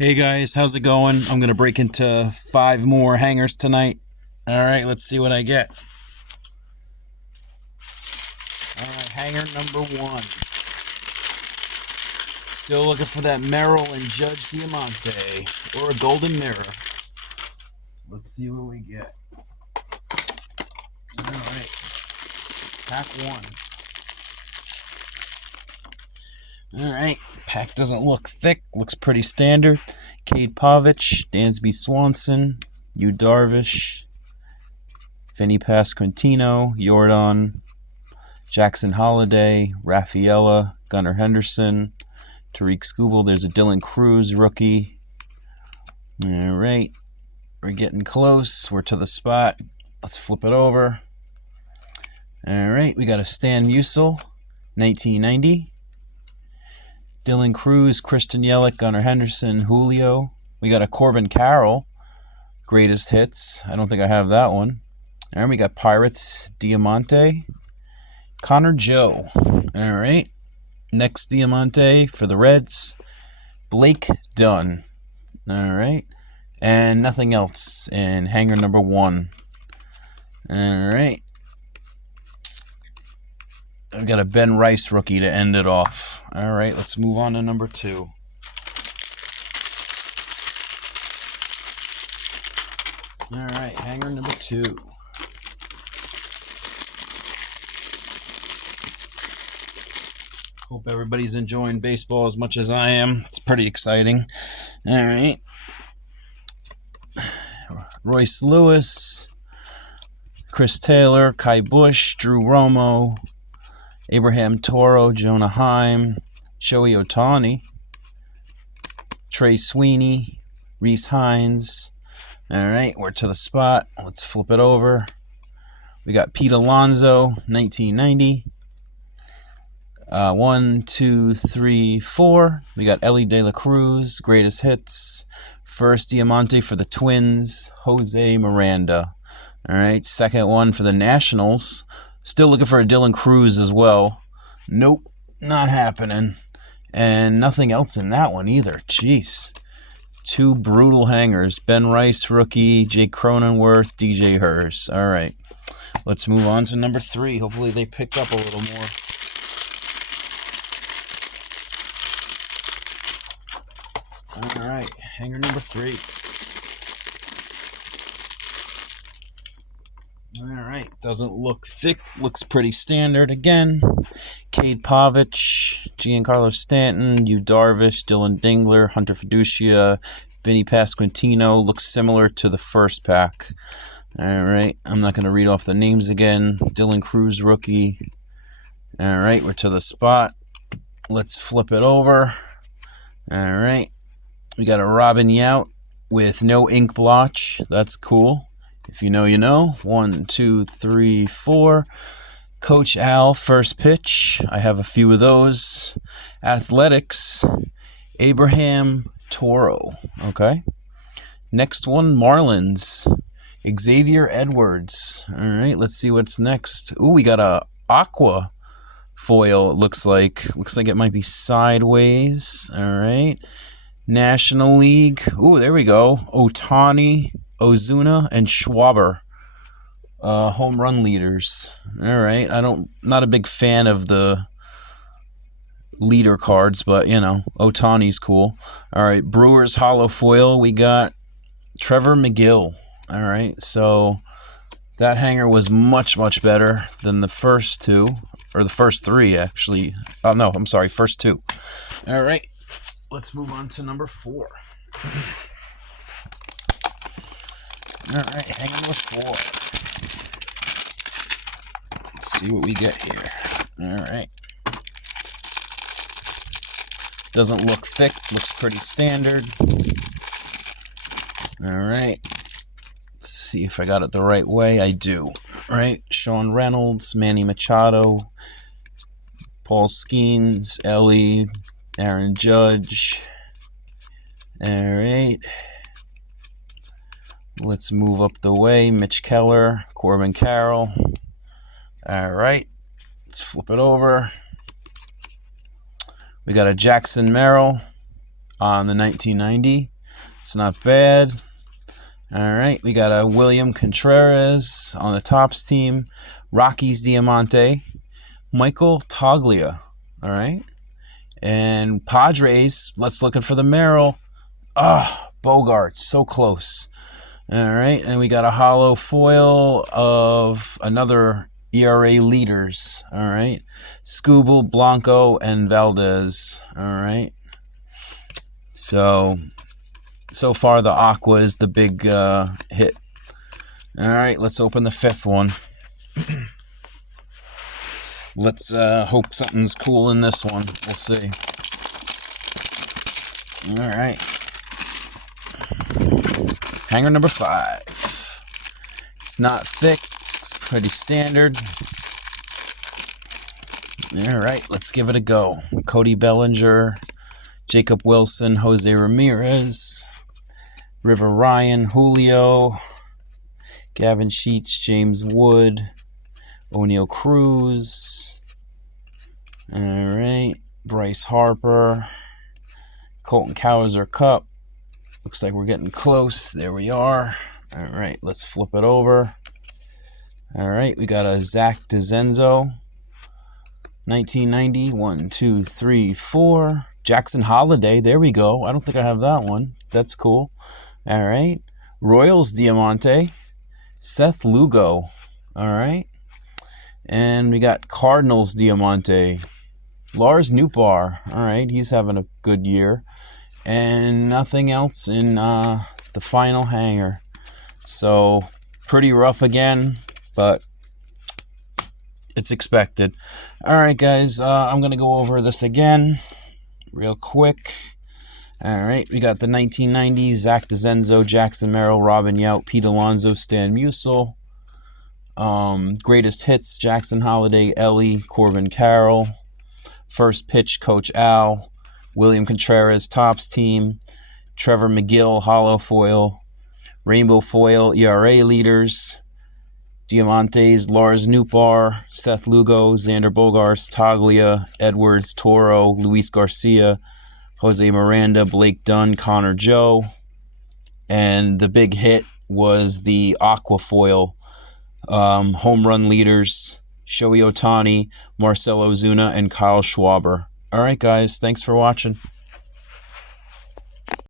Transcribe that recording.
Hey guys, how's it going? I'm gonna break into 5 more hangers tonight. Alright, let's see what I get. Alright, hanger number 1. Still looking for that Merrill and Judge Diamante, or a golden mirror. Let's see what we get. Alright, pack 1. Alright, pack doesn't look thick, looks pretty standard. Cade Povich, Dansby Swanson, Yu Darvish, Vinny Pasquantino, Jordan, Jackson Holiday, Rafaela, Gunnar Henderson, Tariq Skubal. There's a Dylan Cruz rookie. All right, we're getting close. We're to the spot. Let's flip it over. All right, we got a Stan Musial, 1990. Dylan Cruz, Christian Yelich, Gunnar Henderson, Julio. We got a Corbin Carroll, greatest hits. I don't think I have that one. And we got Pirates, Diamante, Connor Joe. All right. Next Diamante for the Reds, Blake Dunn. All right. And nothing else in hanger number 1. All right. I've got a Ben Rice rookie to end it off. All right, let's move on to number 2. All right, hanger number 2. Hope everybody's enjoying baseball as much as I am. It's pretty exciting. All right. Royce Lewis, Chris Taylor, Kai Bush, Drew Romo, Abraham Toro, Jonah Heim, Shohei Ohtani, Trey Sweeney, Reese Hines. All right, we're to the spot. Let's flip it over. We got Pete Alonso, 1990. 1, 2, 3, 4. We got Ellie De La Cruz, greatest hits. First Diamante for the Twins, Jose Miranda. All right, second one for the Nationals. Still looking for a Dylan Cruz as well. Nope, not happening. And nothing else in that one either. Jeez. 2 brutal hangers. Ben Rice, rookie. Jake Cronenworth, DJ Hers. All right. Let's move on to number 3. Hopefully they pick up a little more. All right. Hanger number 3. All right, doesn't look thick, looks pretty standard again. Cade Povich, Giancarlo Stanton, Yu Darvish, Dylan Dingler, Hunter Fiducia, Vinny Pasquantino. Looks similar to the first pack. All right, I'm not going to read off the names again. Dylan Cruz, rookie. All right, we're to the spot. Let's flip it over. All right, we got a Robin Yount with no ink blotch. That's cool. If you know, you know. 1, 2, 3, 4. Coach Al, first pitch. I have a few of those. Athletics, Abraham Toro. Okay. Next one, Marlins, Xavier Edwards. All right, let's see what's next. Ooh, we got a Aqua foil, it looks like. Looks like it might be sideways. All right. National League. Ooh, there we go. Ohtani, Ozuna, and Schwarber, home run leaders. All right, not a big fan of the leader cards, but you know, Ohtani's cool. All right, Brewers hollow foil. We got Trevor McGill. All right, so that hanger was much better than the first 2, or the first 3 actually. Oh no, I'm sorry, first 2. All right, let's move on to number 4. All right, hanging with 4. Let's see what we get here. All right. Doesn't look thick, looks pretty standard. All right. Let's see if I got it the right way. I do. All right, Sean Reynolds, Manny Machado, Paul Skeens, Ellie, Aaron Judge. All right. Let's move up the way. Mitch Keller, Corbin Carroll. All right. Let's flip it over. We got a Jackson Merrill, on the 1990. It's not bad. All right, we got a William Contreras on the Topps team. Rockies Diamante. Michael Toglia. All right. And Padres, let's look for the Merrill. Bogarts, so close. All right, and we got a hollow foil of another ERA leaders. All right, Skubal, Blanco, and Valdez. All right. So far the Aqua is the big hit. All right, let's open the fifth one. Let's hope something's cool in this one. We'll see. All right. Hanger number 5. It's not thick. It's pretty standard. All right, let's give it a go. Cody Bellinger, Jacob Wilson, Jose Ramirez, River Ryan, Julio, Gavin Sheets, James Wood, O'Neal Cruz. All right, Bryce Harper, Colton Cowser Cup. Looks like we're getting close. There we are. All right, let's flip it over. All right, we got a Zach DeZenzo, 1990. 1, 2, 3, 4. Jackson Holiday. There we go. I don't think I have that one. That's cool. All right. Royals Diamante. Seth Lugo. All right. And we got Cardinals Diamante. Lars Nootbaar. All right, he's having a good year. And nothing else in the final hanger. So, pretty rough again, but it's expected. All right, guys, I'm going to go over this again real quick. All right, we got the 1990s, Zach DeZenzo, Jackson Merrill, Robin Yount, Pete Alonso, Stan Musial. Greatest hits, Jackson Holiday, Ellie, Corbin Carroll. First pitch, Coach Al. William Contreras, Topps team. Trevor McGill, hollow foil. Rainbow foil, ERA leaders. Diamantes, Lars Nootbaar, Seth Lugo, Xander Bogaerts, Toglia, Edwards, Toro, Luis Garcia, Jose Miranda, Blake Dunn, Connor Joe. And the big hit was the Aqua foil. Home run leaders, Shohei Ohtani, Marcell Ozuna, and Kyle Schwarber. All right, guys, thanks for watching.